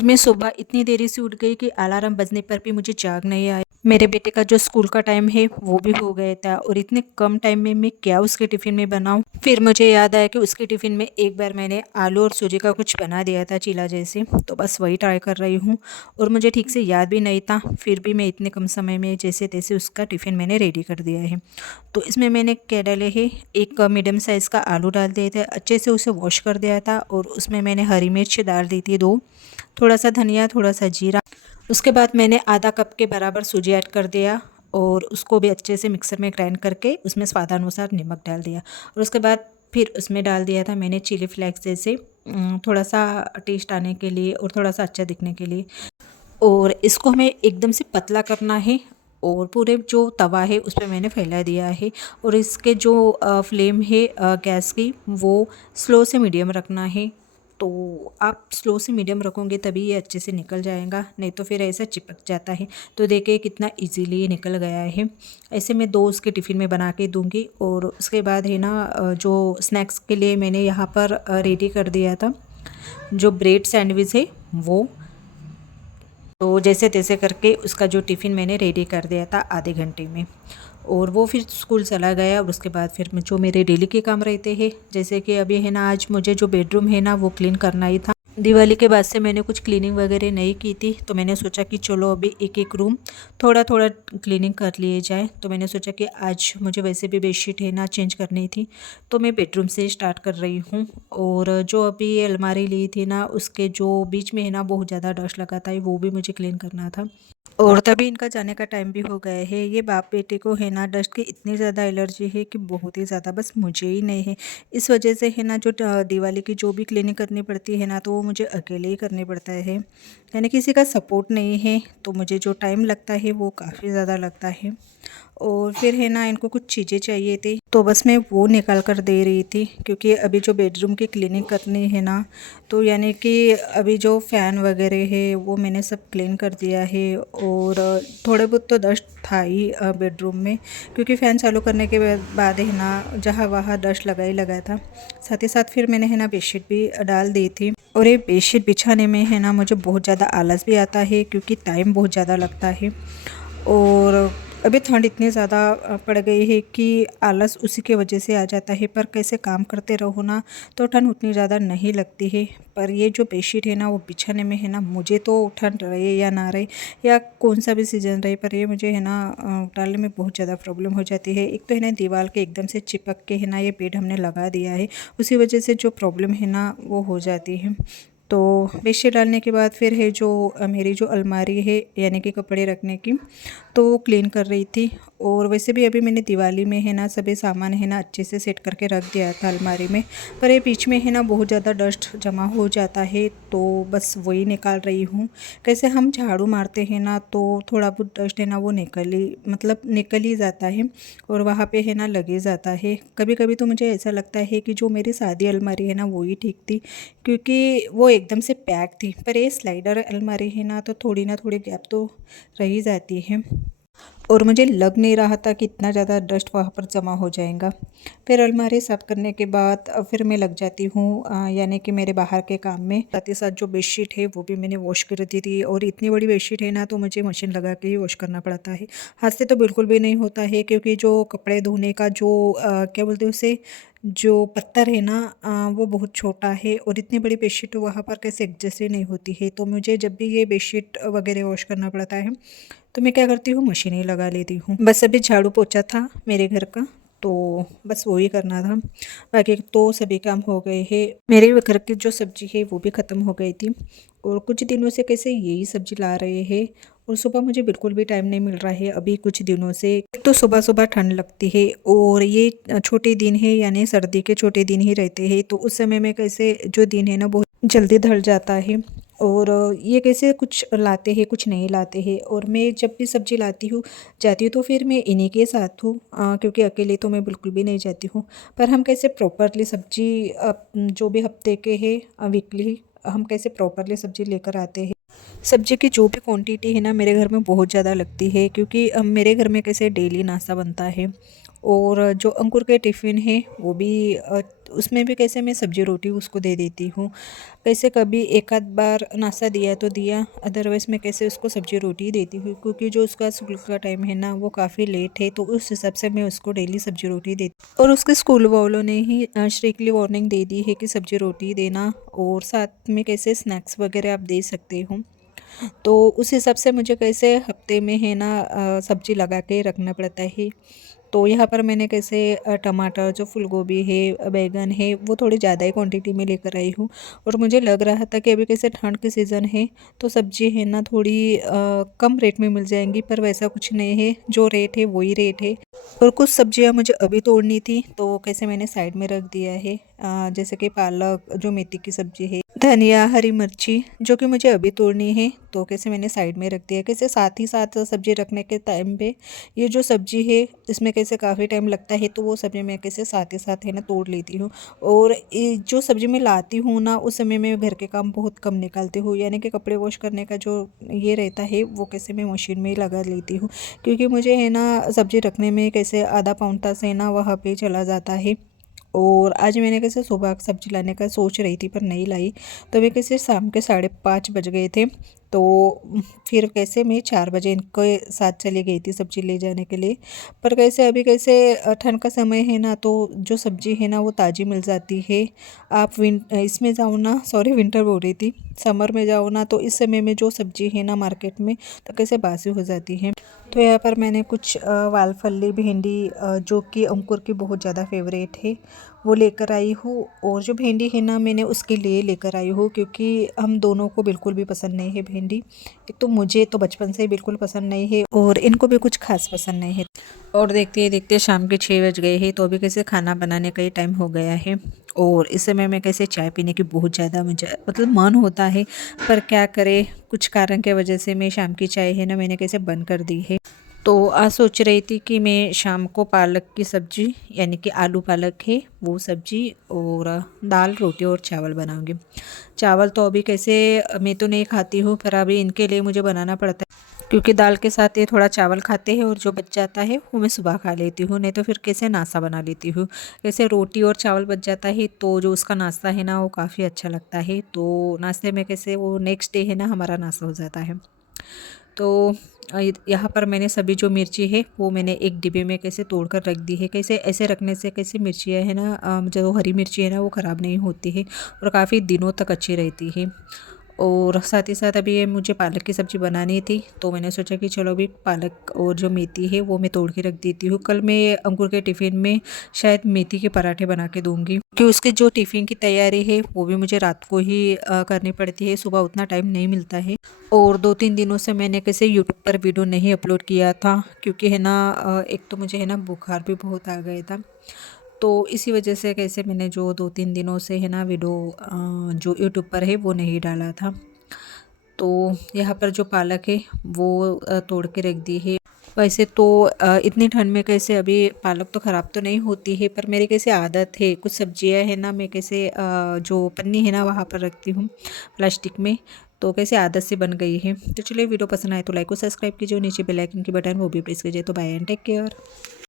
आज मैं सुबह इतनी देरी से उठ गई कि अलार्म बजने पर भी मुझे जाग नहीं आया। मेरे बेटे का जो स्कूल का टाइम है वो भी हो गया था और इतने कम टाइम में मैं क्या उसके टिफ़िन में बनाऊं। फिर मुझे याद आया कि उसके टिफ़िन में एक बार मैंने आलू और सूजी का कुछ बना दिया था चीला जैसे, तो बस वही ट्राई कर रही हूँ और मुझे ठीक से याद भी नहीं था। फिर भी मैं इतने कम समय में जैसे तैसे उसका टिफ़िन मैंने रेडी कर दिया है। तो इसमें मैंने क्या डाले है, एक मीडियम साइज़ का आलू डाल दिए थे, अच्छे से उसे वॉश कर दिया था और उसमें मैंने हरी मिर्च डाल दी थी 2, थोड़ा सा धनिया, थोड़ा सा जीरा। उसके बाद मैंने आधा कप के बराबर सूजी ऐड कर दिया और उसको भी अच्छे से मिक्सर में ग्राइंड करके उसमें स्वादानुसार नमक डाल दिया और उसके बाद फिर उसमें डाल दिया था मैंने चिली फ्लेक्स जैसे, थोड़ा सा टेस्ट आने के लिए और थोड़ा सा अच्छा दिखने के लिए। और इसको हमें एकदम से पतला करना है और पूरे जो तवा है उस पर मैंने फैला दिया है और इसके जो फ्लेम है गैस की वो स्लो से मीडियम रखना है। तो आप स्लो से मीडियम रखोगे तभी ये अच्छे से निकल जाएगा, नहीं तो फिर ऐसा चिपक जाता है। तो देखिए कितना इजीली ये निकल गया है। ऐसे मैं 2 उसके टिफ़िन में बना के दूंगी और उसके बाद है ना जो स्नैक्स के लिए मैंने यहाँ पर रेडी कर दिया था जो ब्रेड सैंडविच है वो। तो जैसे तैसे करके उसका जो टिफ़िन मैंने रेडी कर दिया था आधे घंटे में और वो फिर स्कूल चला गया। और उसके बाद फिर जो मेरे डेली के काम रहते हैं, जैसे कि अभी है ना आज मुझे जो बेडरूम है ना वो क्लीन करना ही था। दिवाली के बाद से मैंने कुछ क्लीनिंग वगैरह नहीं की थी, तो मैंने सोचा कि चलो अभी एक एक रूम थोड़ा थोड़ा क्लीनिंग कर लिए जाए। तो मैंने सोचा कि आज मुझे वैसे भी बेडशीट है ना चेंज करनी थी, तो मैं बेडरूम से स्टार्ट कर रही हूँ। और जो अभी ये अलमारी ली थी ना उसके जो बीच में है ना बहुत ज़्यादा डस्ट लगा था, वो भी मुझे क्लीन करना था। और तभी इनका जाने का टाइम भी हो गया है। ये बाप बेटे को है ना डस्ट की इतनी ज़्यादा एलर्जी है कि बहुत ही ज़्यादा, बस मुझे ही नहीं है। इस वजह से है ना जो दिवाली की जो भी क्लीनिंग करनी पड़ती है ना तो वो मुझे अकेले ही करनी पड़ता है, यानी किसी का सपोर्ट नहीं है। तो मुझे जो टाइम लगता है वो काफ़ी ज़्यादा लगता है। और फिर है ना इनको कुछ चीज़ें चाहिए थी तो बस मैं वो निकाल कर दे रही थी, क्योंकि अभी जो बेडरूम की क्लीनिंग करनी है ना, तो यानी कि अभी जो फ़ैन वगैरह है वो मैंने सब क्लीन कर दिया है। और थोड़े बहुत तो डस्ट था ही बेडरूम में, क्योंकि फ़ैन चालू करने के बाद है ना जहाँ वहाँ डस्ट लगा ही लगा था। साथ ही साथ फिर मैंने है ना बेडशीट भी डाल दी थी। और ये बेडशीट बिछाने में है ना मुझे बहुत ज़्यादा आलस भी आता है, क्योंकि टाइम बहुत ज़्यादा लगता है। और अभी ठंड इतनी ज़्यादा पड़ गई है कि आलस उसी की वजह से आ जाता है, पर कैसे काम करते रहो ना तो ठंड उतनी ज़्यादा नहीं लगती है। पर ये जो बेडशीट है ना वो बिछाने में है ना, मुझे तो ठंड रहे या ना रहे या कौन सा भी सीज़न रहे, पर ये मुझे है ना डालने में बहुत ज़्यादा प्रॉब्लम हो जाती है। एक तो है ना दीवार के एकदम से चिपक के है ना ये बेड हमने लगा दिया है, उसी वजह से जो प्रॉब्लम है ना वो हो जाती है। तो बेडशीट डालने के बाद फिर है जो मेरी जो अलमारी है यानी कि कपड़े रखने की, तो वो क्लीन कर रही थी। और वैसे भी अभी मैंने दिवाली में है ना सभी सामान है ना अच्छे से सेट करके रख दिया था अलमारी में, पर ये बीच में है ना बहुत ज़्यादा डस्ट जमा हो जाता है, तो बस वही निकाल रही हूँ। कैसे हम झाड़ू मारते हैं ना तो थोड़ा बहुत डस्ट है ना वो निकल ही जाता है और वहाँ पे है ना लगे जाता है। कभी कभी तो मुझे ऐसा लगता है कि जो मेरी सादी अलमारी है ना वो ही ठीक थी, क्योंकि वो एकदम से पैक थी। पर ये स्लाइडर अलमारी है ना तो थोड़ी ना थोड़ी गैप तो रह ही जाती है और मुझे लग नहीं रहा था कि इतना ज़्यादा डस्ट वहाँ पर जमा हो जाएगा। फिर अलमारी साफ़ करने के बाद फिर मैं लग जाती हूँ यानी कि मेरे बाहर के काम में। साथ ही साथ जो बेडशीट है वो भी मैंने वॉश कर दी थी, और इतनी बड़ी बेडशीट है ना तो मुझे मशीन लगा के ही वॉश करना पड़ता है। हाथ से तो बिल्कुल भी नहीं होता है, क्योंकि जो कपड़े धोने का जो क्या बोलते हैं उसे, जो पत्थर है ना वो बहुत छोटा है और इतनी बड़ी बेडशीट वहाँ पर कैसे एडजस्ट ही नहीं होती है। तो मुझे जब भी ये बेडशीट वगैरह वॉश करना पड़ता है तो मैं क्या करती हूँ, मशीन ही लगा लेती हूँ। बस अभी झाड़ू पोछा था मेरे घर का, तो बस वही करना था, बाकी तो सभी काम हो गए हैं। मेरे घर की जो सब्जी है वो भी ख़त्म हो गई थी और कुछ दिनों से कैसे यही सब्जी ला रहे हैं और सुबह मुझे बिल्कुल भी टाइम नहीं मिल रहा है अभी कुछ दिनों से। एक तो सुबह सुबह ठंड लगती है और ये छोटे दिन है यानी सर्दी के छोटे दिन ही रहते हैं, तो उस समय में कैसे जो दिन है ना बहुत जल्दी ढल जाता है। और ये कैसे कुछ लाते हैं कुछ नहीं लाते हैं, और मैं जब भी सब्ज़ी लाती हूँ जाती हूँ तो फिर मैं इन्हीं के साथ हूँ, क्योंकि अकेले तो मैं बिल्कुल भी नहीं जाती हूँ। पर हम कैसे प्रॉपरली सब्ज़ी जो भी हफ्ते के है वीकली हम कैसे प्रॉपरली सब्ज़ी लेकर आते हैं। सब्ज़ी की जो भी क्वांटिटी है ना मेरे घर में बहुत ज़्यादा लगती है, क्योंकि मेरे घर में कैसे डेली नाश्ता बनता है और जो अंकुर के टिफ़िन है वो भी उसमें भी कैसे मैं सब्जी रोटी उसको दे देती हूँ। कैसे कभी एक आध बार नाश्ता दिया तो दिया, अदरवाइज़ मैं कैसे उसको सब्जी रोटी ही देती हूँ, क्योंकि जो उसका स्कूल का टाइम है ना वो काफ़ी लेट है, तो उस हिसाब से मैं उसको डेली सब्जी रोटी देती। और उसके स्कूल वालों ने ही स्ट्रिक्टली वार्निंग दे दी है कि सब्जी रोटी देना, और साथ में कैसे स्नैक्स वगैरह आप दे सकते हो। तो उस हिसाब से मुझे कैसे हफ्ते में है ना सब्जी लगा के रखना पड़ता है। तो यहाँ पर मैंने कैसे टमाटर, जो फूल गोभी है, बैंगन है, वो थोड़ी ज़्यादा ही क्वांटिटी में लेकर आई हूँ। और मुझे लग रहा था कि अभी कैसे ठंड के सीज़न है तो सब्जी है ना थोड़ी कम रेट में मिल जाएंगी, पर वैसा कुछ नहीं है, जो रेट है वही रेट है। और कुछ सब्जियां मुझे अभी तोड़नी थी तो कैसे मैंने साइड में रख दिया है, जैसे कि पालक, जो मेथी की सब्जी है, धनिया, हरी मिर्ची, जो कि मुझे अभी तोड़नी है, तो कैसे मैंने साइड में रख दिया। कैसे साथ ही साथ सब्जी रखने के टाइम पे ये जो सब्जी है इसमें कैसे काफ़ी टाइम लगता है, तो वो सब्जी मैं कैसे साथ ही साथ है ना तोड़ लेती हूँ। और ये जो सब्जी मैं लाती हूँ ना उस समय मैं घर के काम बहुत कम निकालती हूँ, यानी कि कपड़े वॉश करने का जो ये रहता है वो कैसे मैं मशीन में ही लगा लेती हूँ, क्योंकि मुझे है ना सब्जी रखने में कैसे आधा पौन तास है ना वहाँ पे चला जाता है। और आज मैंने कैसे सुबह सब्जी लाने का सोच रही थी पर नहीं लाई, तो वे कैसे शाम के 5:30 बज गए थे। तो फिर कैसे मैं 4 बजे इनके साथ चली गई थी सब्जी ले जाने के लिए। पर कैसे अभी कैसे ठंड का समय है ना, तो जो सब्जी है ना वो ताज़ी मिल जाती है। आप इसमें जाओ ना, सॉरी विंटर बोल रही थी, समर में जाओ ना, तो इस समय में जो सब्जी है ना मार्केट में तो कैसे बासी हो जाती है। तो यहाँ पर मैंने कुछ वालफली भिंडी, जो कि अंकुर की बहुत ज़्यादा फेवरेट है, वो लेकर आई हूँ। और जो भिंडी है ना मैंने उसके लिए लेकर आई हूँ, क्योंकि हम दोनों को बिल्कुल भी पसंद नहीं है भिंडी। एक तो मुझे तो बचपन से ही बिल्कुल पसंद नहीं है और इनको भी कुछ खास पसंद नहीं है। और देखते ही देखते शाम के 6 बज गए हैं, तो अभी कैसे खाना बनाने का ही टाइम हो गया है। और इस समय में कैसे चाय पीने की बहुत ज़्यादा मुझे मतलब मन होता है, पर क्या करें, कुछ कारण की वजह से मैं शाम की चाय है ना मैंने कैसे बंद कर दी है। तो आज सोच रही थी कि मैं शाम को पालक की सब्ज़ी, यानी कि आलू पालक है वो सब्ज़ी, और दाल, रोटी और चावल बनाऊंगी। चावल तो अभी कैसे मैं तो नहीं खाती हूँ, पर अभी इनके लिए मुझे बनाना पड़ता है, क्योंकि दाल के साथ ये थोड़ा चावल खाते हैं और जो बच जाता है वो मैं सुबह खा लेती हूँ, नहीं तो फिर कैसे नाश्ता बना लेती हूँ। कैसे रोटी और चावल बच जाता है तो जो उसका नाश्ता है ना वो काफ़ी अच्छा लगता है, तो नाश्ते में कैसे वो नेक्स्ट डे है ना हमारा नाश्ता हो जाता है। तो यहाँ पर मैंने सभी जो मिर्ची है वो मैंने एक डिब्बे में कैसे तोड़ कर रख दी है। कैसे ऐसे रखने से कैसे मिर्चियाँ है ना, जो हरी मिर्ची है ना वो ख़राब नहीं होती है और काफ़ी दिनों तक अच्छी रहती है। और साथ ही साथ अभी ये मुझे पालक की सब्ज़ी बनानी थी, तो मैंने सोचा कि चलो अभी पालक और जो मेथी है वो मैं तोड़ के रख देती हूँ। कल मैं अंकुर के टिफ़िन में शायद मेथी के पराठे बना के दूंगी, कि उसके जो टिफ़िन की तैयारी है वो भी मुझे रात को ही करनी पड़ती है, सुबह उतना टाइम नहीं मिलता है। और 2-3 दिनों से मैंने कैसे यूट्यूब पर वीडियो नहीं अपलोड किया था, क्योंकि है ना एक तो मुझे है ना बुखार भी बहुत आ गया था, तो इसी वजह से कैसे मैंने जो 2-3 दिनों से है ना वीडियो जो यूट्यूब पर है वो नहीं डाला था। तो यहाँ पर जो पालक है वो तोड़ के रख दी है। वैसे तो इतनी ठंड में कैसे अभी पालक तो ख़राब तो नहीं होती है, पर मेरी कैसे आदत है, कुछ सब्जियां है ना मैं कैसे जो पन्नी है ना वहाँ पर रखती हूँ प्लास्टिक में, तो कैसे आदत से बन गई है। तो चलिए वीडियो पसंद आए तो लाइक और सब्सक्राइब कीजिए, नीचे बेल आइकन की बटन वो भी प्रेस कीजिए। तो बाय एंड टेक केयर।